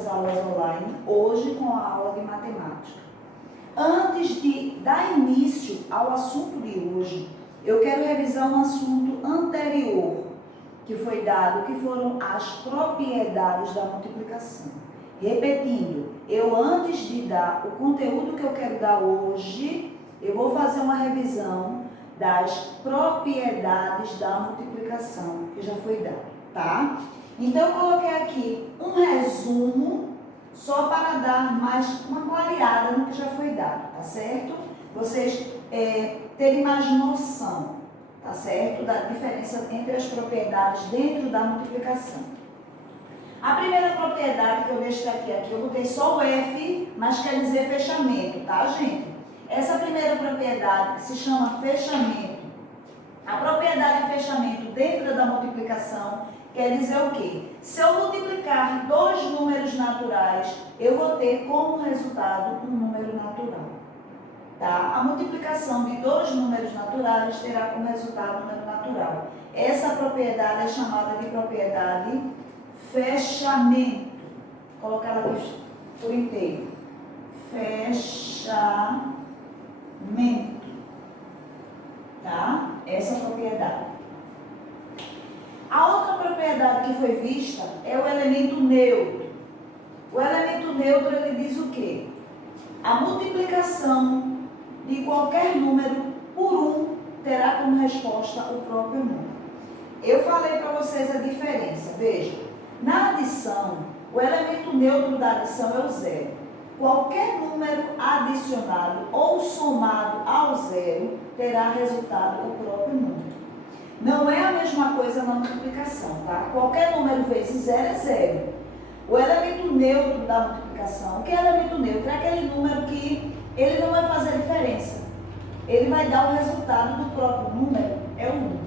essas aulas online, hoje com a aula de matemática. Antes de dar início ao assunto de hoje, eu quero revisar um assunto anterior que foi dado, que foram as propriedades da multiplicação. Repetindo, eu antes de dar o conteúdo que eu quero dar hoje, eu vou fazer uma revisão das propriedades da multiplicação, que já foi dado, tá? Então, eu coloquei aqui um resumo, só para dar mais uma clareada no que já foi dado, tá certo? Vocês terem mais noção, tá certo? Da diferença entre as propriedades dentro da multiplicação. A primeira propriedade que eu destaquei aqui, eu botei só o F, mas quer dizer fechamento, tá, gente? Essa primeira propriedade, que se chama fechamento, a propriedade de fechamento dentro da multiplicação quer dizer o quê? Se eu multiplicar dois números naturais, eu vou ter como resultado um número natural. Tá? A multiplicação de dois números naturais terá como resultado um número natural. Essa propriedade é chamada de propriedade fechamento. Vou colocar ela aqui por inteiro. Fechamento. Tá? Essa propriedade. A outra propriedade que foi vista é o elemento neutro. O elemento neutro, ele diz o quê? A multiplicação de qualquer número por 1 terá como resposta o próprio número. Eu falei para vocês a diferença. Veja, na adição, o elemento neutro da adição é o zero. Qualquer número adicionado ou somado ao zero terá resultado o próprio número. Não é a mesma coisa na multiplicação, tá? Qualquer número vezes zero é zero. O elemento neutro da multiplicação, o que é elemento neutro? É aquele número que ele não vai fazer diferença. Ele vai dar o resultado do próprio número, é o 1.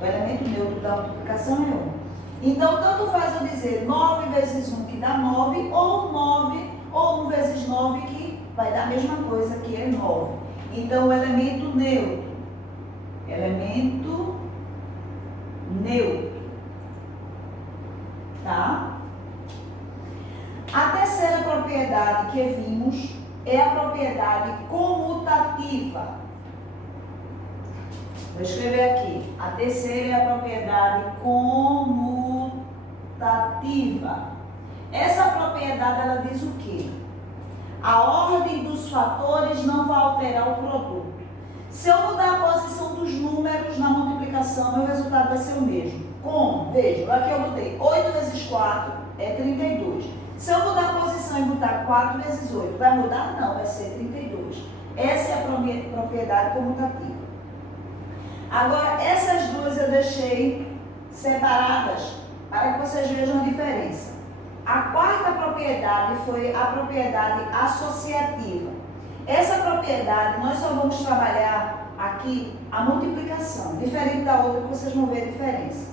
O elemento neutro da multiplicação é 1. Então, tanto faz eu dizer 9 vezes 1 que dá 9, ou 9, ou 1 vezes 9 que vai dar a mesma coisa, que é 9. Então, o elemento neutro, tá? A terceira propriedade que vimos é a propriedade comutativa. Vou escrever aqui. A terceira é a propriedade comutativa. Essa propriedade, ela diz o quê? A ordem dos fatores não vai alterar o produto. Se eu mudar a posição dos números na multiplicação, meu resultado vai ser o mesmo. Como? Veja, aqui eu botei 8 vezes 4 é 32. Se eu mudar a posição e botar 4 vezes 8, vai mudar? Não, vai ser 32. Essa é a propriedade comutativa. Agora, essas duas eu deixei separadas para que vocês vejam a diferença. A quarta propriedade foi a propriedade associativa. Essa propriedade, nós só vamos trabalhar aqui a multiplicação, diferente da outra que vocês vão ver a diferença.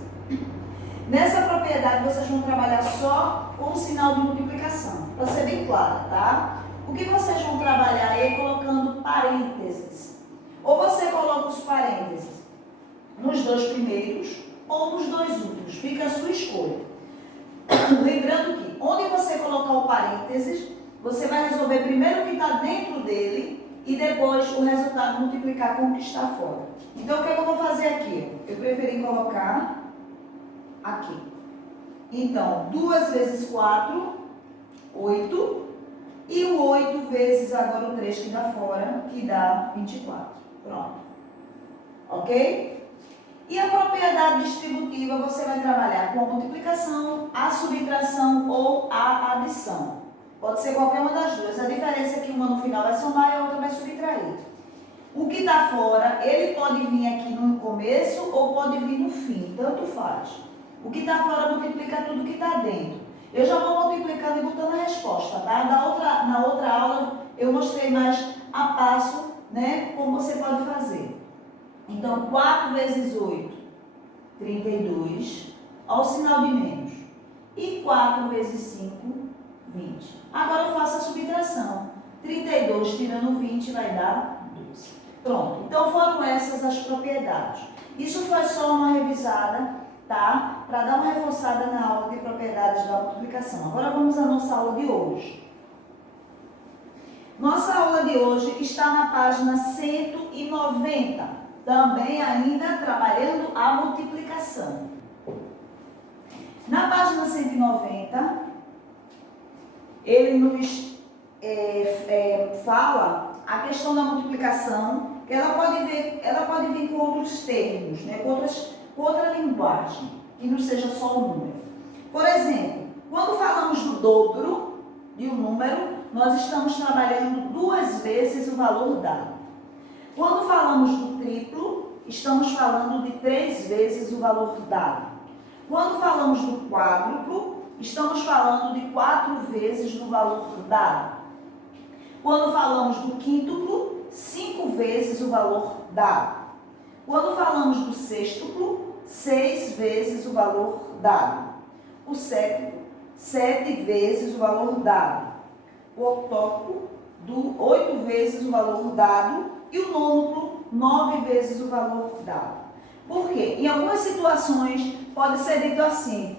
Nessa propriedade, vocês vão trabalhar só com o sinal de multiplicação, para ser bem claro, tá? O que vocês vão trabalhar é colocando parênteses. Ou você coloca os parênteses nos dois primeiros ou nos dois últimos, fica a sua escolha. Lembrando que, onde você colocar o parênteses, você vai resolver primeiro o que está dentro dele e depois o resultado multiplicar com o que está fora. Então, o que eu vou fazer aqui? Eu preferi colocar aqui. Então, 2 vezes 4, 8. E o 8 vezes agora o 3 que dá fora, que dá 24. Pronto. Ok? E a propriedade distributiva, você vai trabalhar com a multiplicação, a subtração ou a adição. Pode ser qualquer uma das duas. A diferença é que uma no final vai somar e a outra vai subtrair. O que está fora, ele pode vir aqui no começo ou pode vir no fim, tanto faz. O que está fora multiplica tudo que está dentro. Eu já vou multiplicando e botando a resposta, tá? Na outra aula eu mostrei mais a passo, né, como você pode fazer. Então, 4 vezes 8, 32, ao sinal de menos. E 4 vezes 5, 20. Agora eu faço a subtração. 32 tirando 20 vai dar 12. Pronto. Então foram essas as propriedades. Isso foi só uma revisada tá? Para dar uma reforçada na aula de propriedades da multiplicação. Agora vamos à nossa aula de hoje. Nossa aula de hoje está na página 190, também ainda trabalhando a multiplicação. Na página 190, ele nos fala a questão da multiplicação, que ela pode vir com outros termos, né, com outra linguagem, que não seja só o número. Por exemplo, quando falamos do dobro de um número, nós estamos trabalhando 2 vezes o valor dado. Quando falamos do triplo, estamos falando de 3 vezes o valor dado. Quando falamos do quádruplo, estamos falando de 4 vezes o valor dado. Quando falamos do quíntuplo, 5 vezes o valor dado. Quando falamos do sextuplo, 6 vezes o valor dado. O sétuplo, 7 vezes o valor dado. O octóplo, 8 vezes o valor dado. E o nônuplo, 9 vezes o valor dado. Por quê? Em algumas situações pode ser dito assim: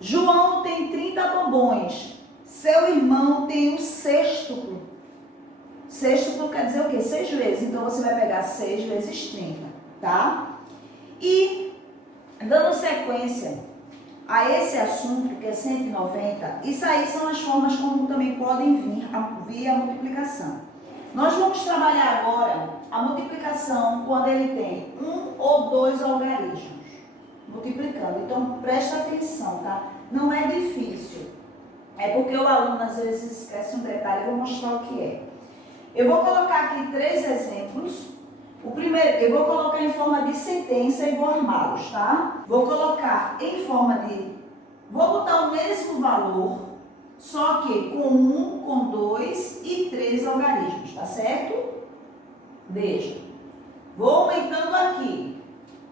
João tem 30 bombons, seu irmão tem um sextuplo. Sextuplo quer dizer o quê? 6 vezes. Então, você vai pegar 6 vezes 30, tá? E, dando sequência a esse assunto, que é 190, isso aí são as formas como também podem vir via multiplicação. Nós vamos trabalhar agora a multiplicação quando ele tem 1 ou 2 algarismos multiplicando. Então, presta atenção, tá? Não é difícil. É porque o aluno às vezes esquece um detalhe, eu vou mostrar o que é. Eu vou colocar aqui 3 exemplos. O primeiro, eu vou colocar em forma de sentença e vou armá-los, tá? Vou colocar em forma de... Vou botar o mesmo valor, só que com 1, com 2 e 3 algarismos, tá certo? Veja. Vou aumentando aqui,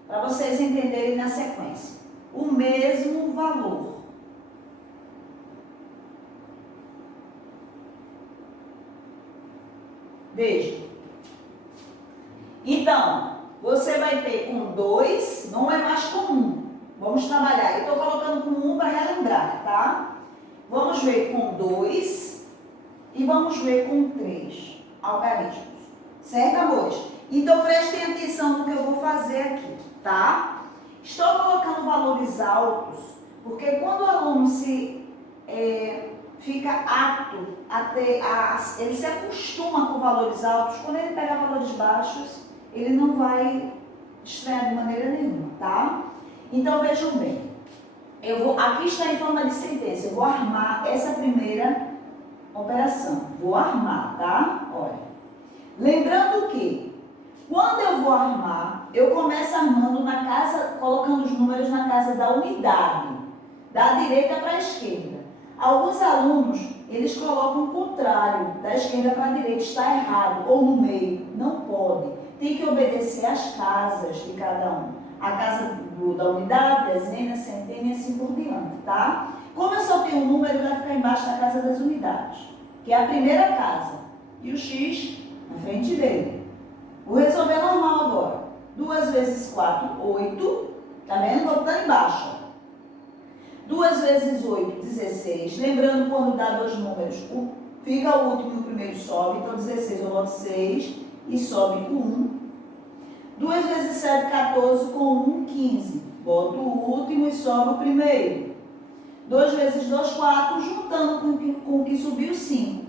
para vocês entenderem na sequência. O mesmo valor. Veja. Então, você vai ter com 2, não é mais com 1. Vamos trabalhar. Eu estou colocando com 1 para relembrar, tá? Vamos ver com 2 e vamos ver com 3 algarismos. Certo, amores? Então, prestem atenção no que eu vou fazer aqui, tá? Estou colocando valores altos, porque quando o aluno fica apto ele se acostuma com valores altos, quando ele pegar valores baixos, ele não vai estranhar de maneira nenhuma, tá? Então, vejam bem. Aqui está em forma de sentença. Eu vou armar essa primeira operação. Vou armar, tá? Olha. Lembrando que, quando eu vou armar, eu começo armando colocando os números na casa da unidade, da direita para a esquerda. Alguns alunos, eles colocam o contrário, da esquerda para a direita, está errado, ou no meio, não pode. Tem que obedecer às casas de cada um. A casa da unidade, dezena, centena e assim por diante, tá? Como eu só tenho um número, vai ficar embaixo da casa das unidades, que é a primeira casa, e o X na frente dele. Vou resolver normal agora. 2 vezes 4, 8, tá vendo? Vou botar embaixo. 2 vezes 8, 16. Lembrando, quando dá 2 números, fica o último e o primeiro sobe. Então, 16 eu boto 6 e sobe o 1. 2 vezes 7, 14, com 1, 15. Boto o último e sobe o primeiro. 2 vezes 2, 4, juntando com o que subiu, 5.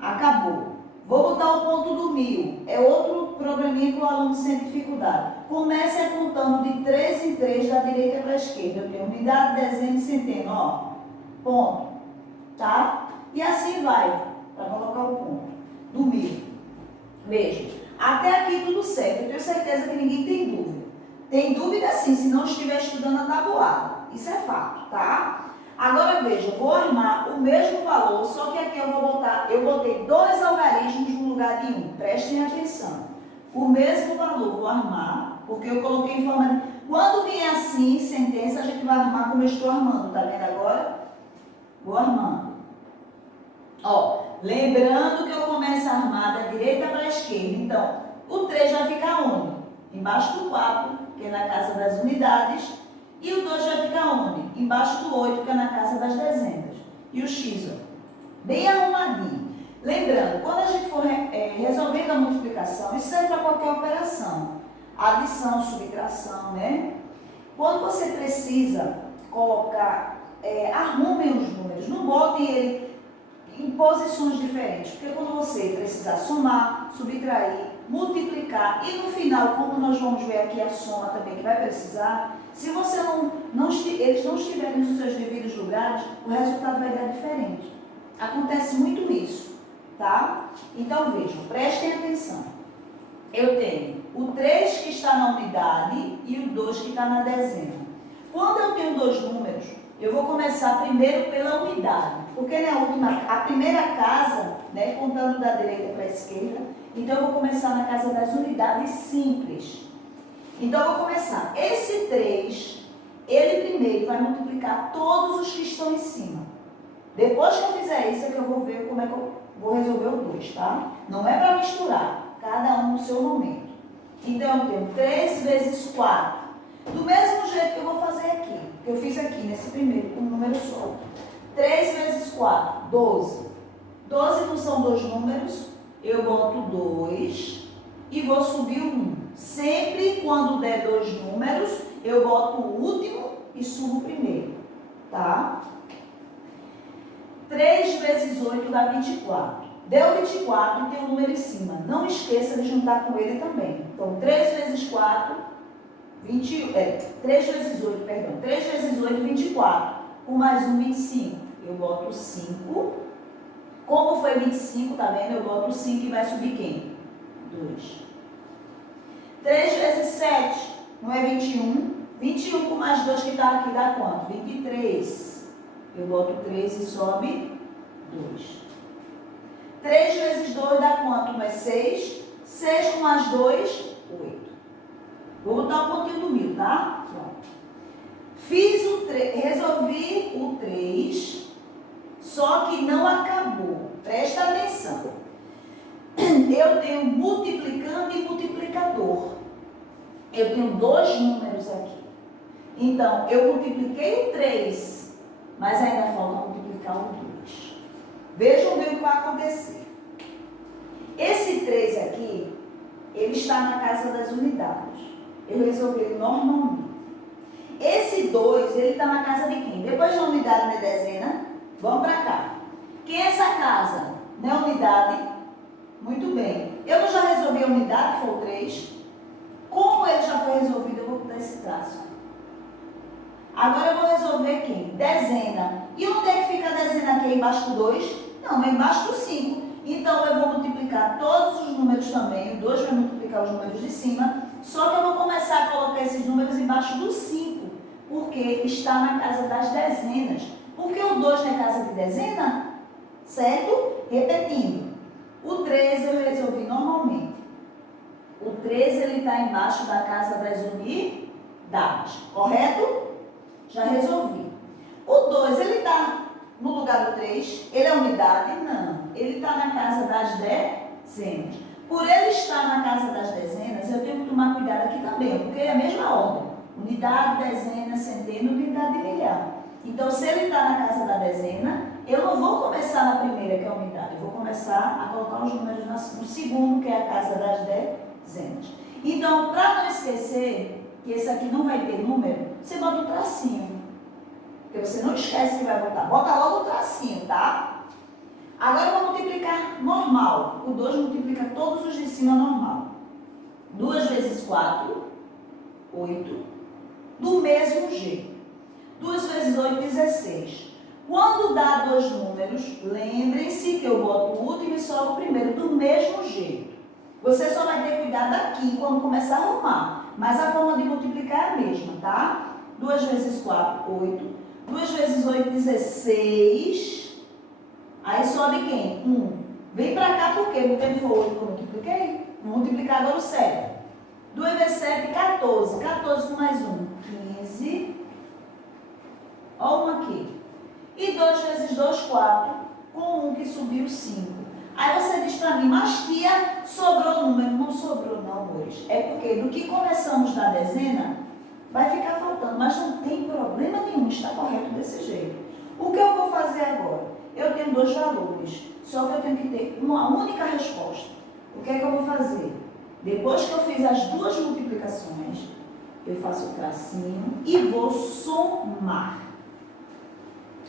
Acabou. Vou botar o ponto do 1000. É outro probleminha que o aluno sente dificuldade. Comece contando de 3 em 3 da direita para a esquerda. Eu tenho unidade, dezena e centena, ó. Ponto. Tá? E assim vai, para colocar o ponto do 1000. Veja, até aqui tudo certo. Eu tenho certeza que ninguém tem dúvida. Tem dúvida sim, se não estiver estudando a tabuada. Isso é fato, tá? Agora veja, eu vou armar o mesmo valor, só que aqui eu botei 2 algarismos no lugar de 1. Prestem atenção. O mesmo valor vou armar, porque eu coloquei em forma de... Quando vier assim, sentença, a gente vai armar como eu estou armando, tá vendo agora? Vou armando. Ó, lembrando que eu começo a armar da direita para a esquerda. Então, o 3 vai ficar onde? Embaixo do 4, que é na casa das unidades. E o 2 vai ficar onde? Embaixo do 8, que é na casa das dezenas. E o x, ó, bem arrumadinho. Lembrando, quando a gente for resolvendo a multiplicação, isso serve para qualquer operação. Adição, subtração, né? Quando você precisa colocar, arrumem os números, não botem ele em posições diferentes, porque quando você precisar somar, subtrair, multiplicar e no final, como nós vamos ver aqui a soma também que vai precisar, se você eles não estiverem nos seus devidos lugares, o resultado vai dar diferente. Acontece muito isso, tá? Então vejam, prestem atenção. Eu tenho o 3 que está na unidade e o 2 que está na dezena. Quando eu tenho dois números, eu vou começar primeiro pela unidade, porque a primeira casa, né, contando da direita para a esquerda, então eu vou começar na casa das unidades simples. Então eu vou começar. Esse 3, ele primeiro vai multiplicar todos os que estão em cima. Depois que eu fizer isso, é que eu vou ver como é que eu vou resolver o 2, tá? Não é para misturar, cada um no seu momento. Então eu tenho 3 vezes 4. Do mesmo jeito que eu vou fazer aqui, que eu fiz aqui nesse primeiro, com um número só. 3 vezes 4, 12. 12 não são dois números, eu boto 2 e vou subir o 1. Sempre quando der dois números, eu boto o último e subo o primeiro, tá? 3 vezes 8 dá 24. Deu 24 e tem um número em cima. Não esqueça de juntar com ele também. Então, 3 vezes 4, 3 vezes 8, perdão. 3 vezes 8, 24. Com mais um, 25. Eu boto 5. Como foi 25, tá vendo? Eu boto 5 e vai subir quem? 2. 3 vezes 7, não é 21? 21 com mais 2 que está aqui dá quanto? 23. Eu boto 3 e sobe 2. 3 vezes 2 dá quanto? Não é 6? 6 com mais 2, 8. Vou botar um pontinho do mil, tá? Pronto. Resolvi o 3, só que não acabou. Presta atenção. Eu tenho multiplicando e multiplicador. Eu tenho dois números aqui. Então, eu multipliquei o 3, mas ainda falta multiplicar o 2. Vejam bem o que vai acontecer. Esse 3 aqui, ele está na casa das unidades. Eu resolvi normalmente. Esse 2, ele está na casa de quem? Depois da unidade na dezena, vamos para cá. Quem é essa casa? Não é unidade? Muito bem. Eu já resolvi a unidade, que foi o 3. Como ele já foi resolvido, eu vou botar esse traço. Agora eu vou resolver quem? Dezena. E onde é que fica a dezena aqui? Embaixo do 2? Não, é embaixo do 5. Então eu vou multiplicar todos os números também. O 2 vai multiplicar os números de cima. Só que eu vou começar a colocar esses números embaixo do 5. Porque está na casa das dezenas. Porque o 2 não é casa de dezena? Certo? Repetindo. O 13 eu resolvi normalmente. O 13 ele está embaixo da casa das unidades. Correto? Já resolvi. O 2 ele está no lugar do 3. Ele é unidade? Não. Ele está na casa das dezenas. Por ele estar na casa das dezenas, eu tenho que tomar cuidado aqui também, porque é a mesma ordem. Unidade, dezena, centena, unidade e milhar. Então, se ele está na casa da dezena, eu não vou começar na primeira, que é a unidade. Eu vou começar a colocar os números no segundo, que é a casa das dezenas. Então, para não esquecer que esse aqui não vai ter número, você bota o tracinho. Porque você não esquece que vai botar. Bota logo o tracinho, tá? Agora eu vou multiplicar normal. O 2 multiplica todos os de cima normal. 2 vezes 4, 8. Do mesmo jeito. 2 vezes 8, 16. Quando dá dois números, lembrem-se que eu boto o último e sobe o primeiro, do mesmo jeito. Você só vai ter cuidado aqui quando começar a arrumar. Mas a forma de multiplicar é a mesma, tá? 2 vezes 4, 8. 2 vezes 8, 16. Aí sobe quem? 1. Vem pra cá por quê? Porque não foi 8 que eu multipliquei? Vou multiplicar agora o 7. 2 vezes 7, 14. 14 com mais 1, 15. Olha um aqui. E 2 vezes 2, 4. Com 1 que subiu, 5. Aí você diz pra mim, mas tia, sobrou número. Não sobrou não, amores. É porque do que começamos na dezena, vai ficar faltando, mas não tem problema nenhum, está correto desse jeito. O que eu vou fazer agora? Eu tenho dois valores, só que eu tenho que ter uma única resposta. O que é que eu vou fazer? Depois que eu fiz as duas multiplicações, eu faço o tracinho e vou somar.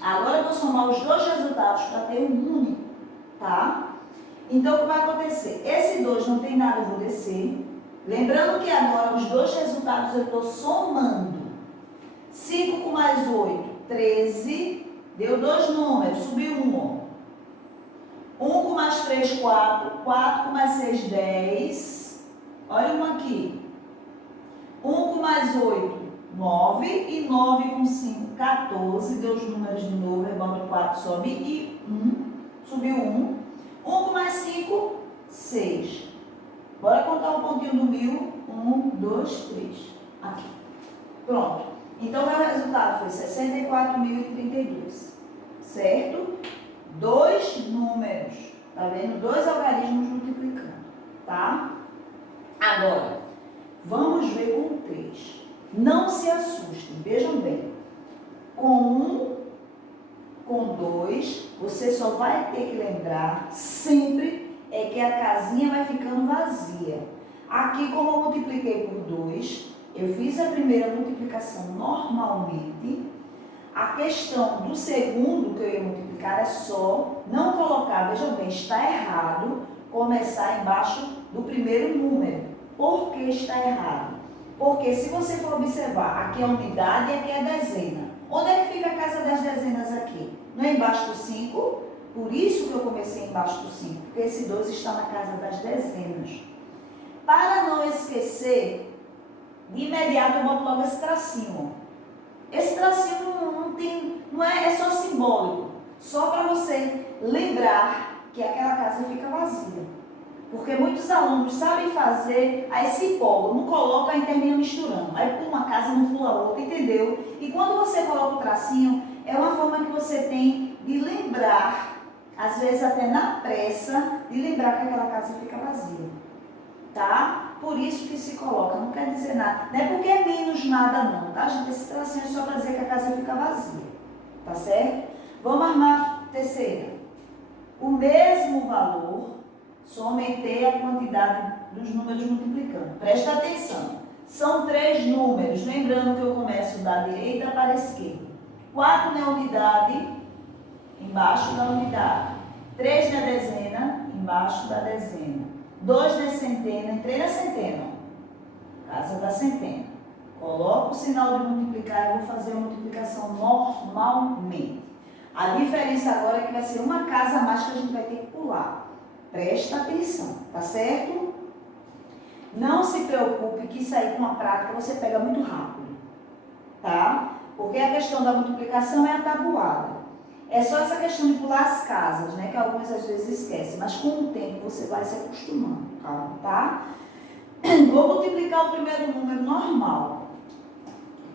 Agora eu vou somar os dois resultados para ter um único, tá? Então, o que vai acontecer? Esse 2 não tem nada, eu vou descer. Lembrando que agora os dois resultados eu estou somando. 5 com mais 8, 13. Deu dois números, subiu um. 1 com mais 3, 4. 4 com mais 6, 10. Olha um aqui. 1 com mais 8, 9. E 9 com 5, 14. Deu os números de novo, rebota o 4, sobe. E 1. Subiu 1. 1 com mais 5, 6. Bora contar o pontinho do 1000. 1, 2, 3. Aqui. Pronto. Então, meu resultado foi 64.032. Certo? Dois números. Tá vendo? Dois algarismos multiplicando. Tá? Agora, vamos ver com o 3. Não se assustem. Vejam bem. Com 1, com 2, você só vai ter que lembrar sempre é que a casinha vai ficando vazia. Aqui, como eu multipliquei por 2, eu fiz a primeira multiplicação normalmente. A questão do segundo que eu ia multiplicar é só não colocar, vejam bem, está errado começar embaixo do primeiro número. Por que está errado? Porque se você for observar, aqui é unidade e aqui é dezena. Onde é que fica a casa das dezenas aqui? Não é embaixo do 5? Por isso que eu comecei embaixo do 5, porque esse 2 está na casa das dezenas. Para não esquecer, de imediato eu boto logo esse tracinho. Esse tracinho é só simbólico, só para você lembrar que aquela casa fica vazia. Porque muitos alunos sabem fazer, aí se empolgam, não coloca e termina misturando. Aí pula uma casa, não pula outra, entendeu? E quando você coloca o tracinho, é uma forma que você tem de lembrar, às vezes até na pressa, de lembrar que aquela casa fica vazia. Tá? Por isso que se coloca, não quer dizer nada. Não é porque é menos nada não, tá, gente? Esse tracinho é só para dizer que a casa fica vazia. Tá certo? Vamos armar a terceira. O mesmo valor, só aumentei a quantidade dos números multiplicando. Presta atenção. São 3 números, lembrando que eu começo da direita para a esquerda. 4 na unidade, embaixo da unidade. 3 na dezena, embaixo da dezena. 2 na centena, entrei na centena. Casa da centena. Coloco o sinal de multiplicar e vou fazer a multiplicação normalmente. A diferença agora é que vai ser uma casa a mais que a gente vai ter que pular. Presta atenção, tá certo? Não se preocupe que isso aí com a prática você pega muito rápido, tá? Porque a questão da multiplicação é a tabuada. É só essa questão de pular as casas, né? Que algumas às vezes esquecem, mas com o tempo você vai se acostumando, calma, tá? Vou multiplicar o primeiro número normal.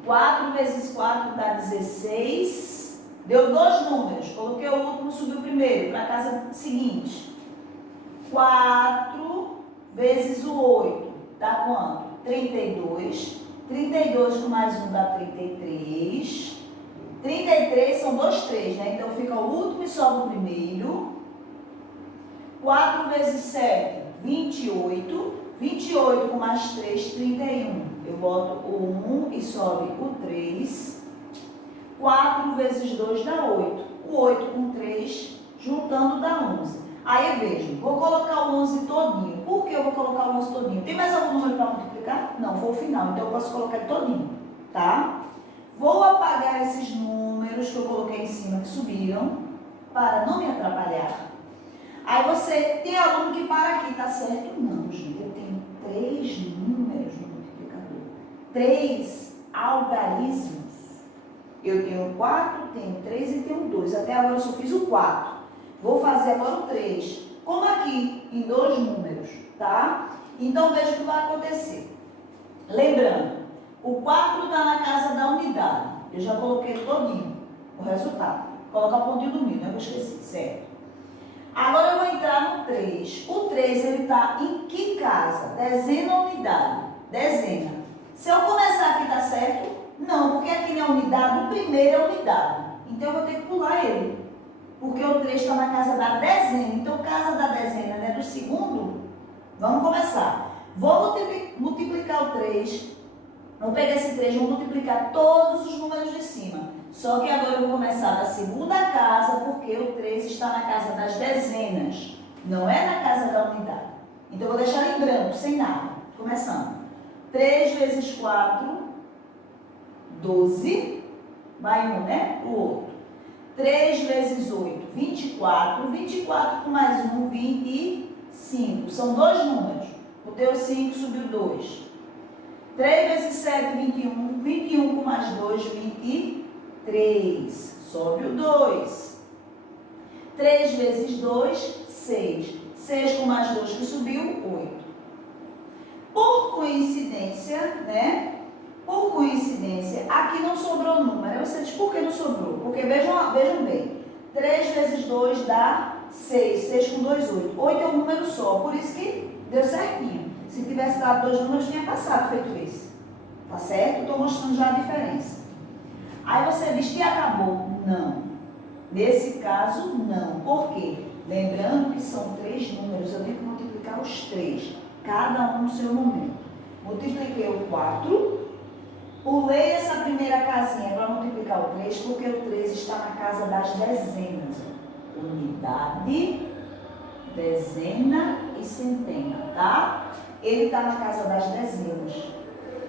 4 vezes 4 dá 16. Deu 2 números, coloquei o último, subiu o primeiro, para a casa seguinte. 4 vezes o 8 dá quanto? 32. 32 com mais 1 dá 33. 33 são 2 3, né? Então fica o último e sobra o primeiro. 4 vezes 7, 28. 28 com mais 3, 31. Eu boto o 1 e sobe o 3. 4 vezes 2 dá 8. O 8 com 3, juntando dá 11. Aí veja, vou colocar o 11 todinho. Por que eu vou colocar o 11 todinho? Tem mais algum número para multiplicar? Não, foi o final, então eu posso colocar todinho, tá? Vou apagar esses números que eu coloquei em cima que subiram, para não me atrapalhar. Aí você, tem aluno que para aqui, tá certo? Não, gente, eu tenho 3 números no multiplicador. 3 algarismos. Eu tenho 4, tenho 3 e tenho 2. Até agora eu só fiz o 4. Vou fazer agora o 3. Como aqui, em 2 números, tá? Então, veja o que vai acontecer. Lembrando, o 4 está na casa da unidade. Eu já coloquei todinho o resultado. Colocar o pontinho do meio, né? Eu esqueci, certo? Agora eu vou entrar no 3. O 3, ele está em que casa? Dezena ou unidade? Dezena. Se eu começar aqui, tá certo? Não, porque aqui na unidade, o primeiro é unidade. Então, eu vou ter que pular ele. Porque o 3 está na casa da dezena. Então, casa da dezena, né, do segundo. Vamos começar. Vou multiplicar o 3. Vou pegar esse 3, vou multiplicar todos os números de cima. Só que agora eu vou começar da segunda casa, porque o 3 está na casa das dezenas. Não é na casa da unidade. Então, eu vou deixar em branco, sem nada. Começando. 3 vezes 4, 12. Vai um, né? O outro. 3 vezes 8, 24. 24 com mais 1, 25. São dois números. O teu 5 subiu 2. 3 vezes 7, 21. 21 com mais 2, 23. Sobe o 2. 3 vezes 2, 6. 6 com mais 2 que subiu, 8. Por coincidência, né? Por coincidência, aqui não sobrou número. Aí você diz, por que não sobrou? Porque vejam bem. 3 vezes 2 dá 6. 6 com 2, 8. 8 é um número só, por isso que deu certinho. Se tivesse dado dois números, tinha passado feito isso. Tá certo? Estou mostrando já a diferença. Aí você diz que acabou. Não. Nesse caso, não. Por quê? Lembrando que são 3 números. Eu tenho que multiplicar os 3. Cada um no seu momento. Multipliquei o 4. Pulei essa primeira casinha para multiplicar o 3, porque o 3 está na casa das dezenas. Unidade, dezena e centena, tá? Ele está na casa das dezenas.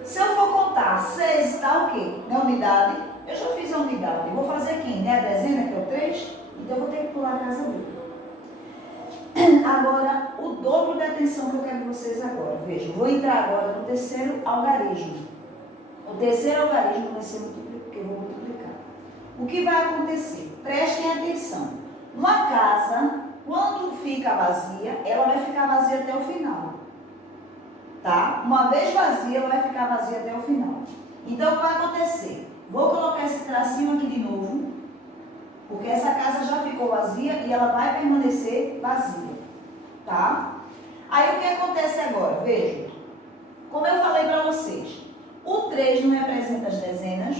Se eu for contar 6 está o quê? Na unidade, eu já fiz a unidade. Eu vou fazer quem? Né? A dezena, que é o 3? Então eu vou ter que pular a casa dele. Agora, o dobro da atenção que eu quero de vocês agora. Vejam, vou entrar agora no terceiro algarismo. O terceiro algarismo vai ser que eu vou multiplicar. O que vai acontecer? Prestem atenção. Uma casa, quando fica vazia, ela vai ficar vazia até o final. Tá? Uma vez vazia, ela vai ficar vazia até o final. Então, o que vai acontecer? Vou colocar esse tracinho aqui de novo, porque essa casa já ficou vazia e ela vai permanecer vazia. Tá? Aí, o que acontece agora? Vejam. Como eu falei para vocês, o 3 não representa as dezenas.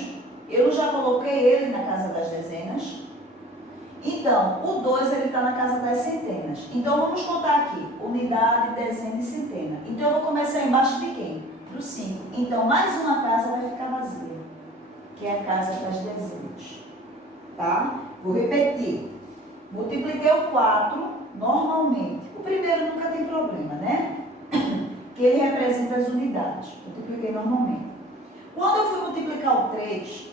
Eu já coloquei ele na casa das dezenas. Então, o 2 ele está na casa das centenas. Então, vamos contar aqui. Unidade, dezena e centena. Então, eu vou começar embaixo de quem? Do 5. Então, mais uma casa vai ficar vazia, que é a casa das dezenas. Tá? Vou repetir. Multipliquei o 4 normalmente. O primeiro nunca tem problema, né? Que ele representa as unidades. Multipliquei normalmente. Quando eu fui multiplicar o 3,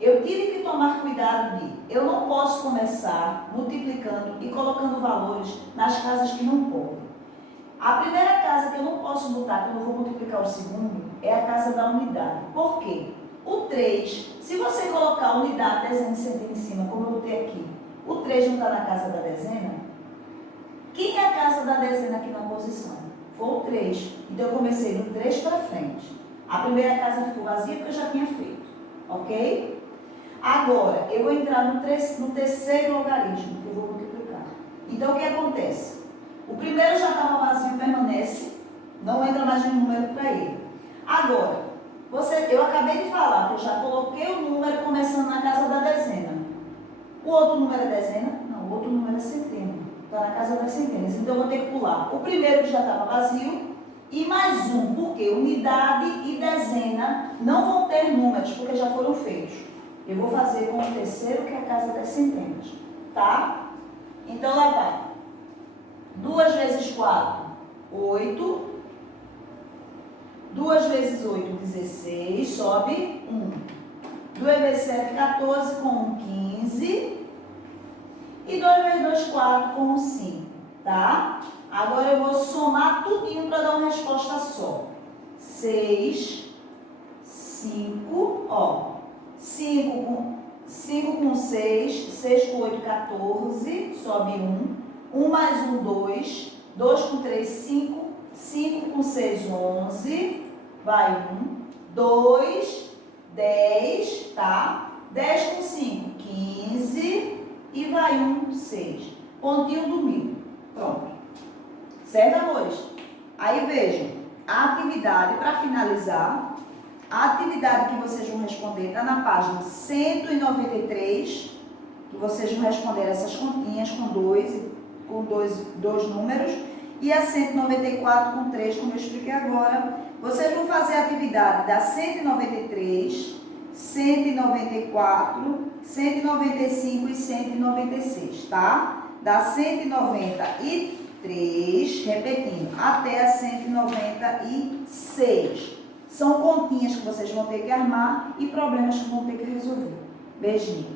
eu tive que tomar cuidado de, eu não posso começar multiplicando e colocando valores nas casas que não podem. A primeira casa que eu não posso botar quando eu vou multiplicar o segundo é a casa da unidade. Por quê? O 3, se você colocar unidade, dezena e centena em cima, como eu botei aqui, o 3 não está na casa da dezena, quem é a casa da dezena aqui na posição? Foi o 3. Então, eu comecei do 3 para frente. A primeira casa ficou vazia porque eu já tinha feito. Ok? Agora, eu vou entrar no terceiro logaritmo, que eu vou multiplicar. Então, o que acontece? O primeiro já estava vazio, permanece. Não entra mais nenhum número para ele. Agora, eu acabei de falar que eu já coloquei o número começando na casa da dezena. O outro número é dezena? Não, o outro número é centena. Está na casa das centenas. Então, eu vou ter que pular o primeiro que já estava vazio e mais um, porque unidade e dezena não vão ter números, porque já foram feitos. Eu vou fazer com o terceiro, que é a casa das centenas. Tá? Então, lá vai. 2 vezes 4, 8. 2 vezes 8, 16. Sobe 1. 2 vezes 7, 14. Com 1, 15. E 2 vezes 2, 4, com 1, 5, tá? Agora eu vou somar tudinho para dar uma resposta só. 6, 5, ó. 5 com 6, 6 com 8, 14, sobe 1. 1 mais 1, 2. 2 com 3, 5. 5 com 6, 11. Vai 1. 2, 10, tá? 10 com 5, 15. E vai 1, 6. Pontinho do meio. Pronto. Certo, amores? Aí vejam, a atividade para finalizar, A atividade que vocês vão responder está na página 193, que vocês vão responder essas continhas com dois números, e a 194 com 3, como eu expliquei agora. Vocês vão fazer a atividade da 193, 194, 195 e 196, tá? Da 193, repetindo, até a 196. São continhas que vocês vão ter que armar e problemas que vão ter que resolver. Beijinho.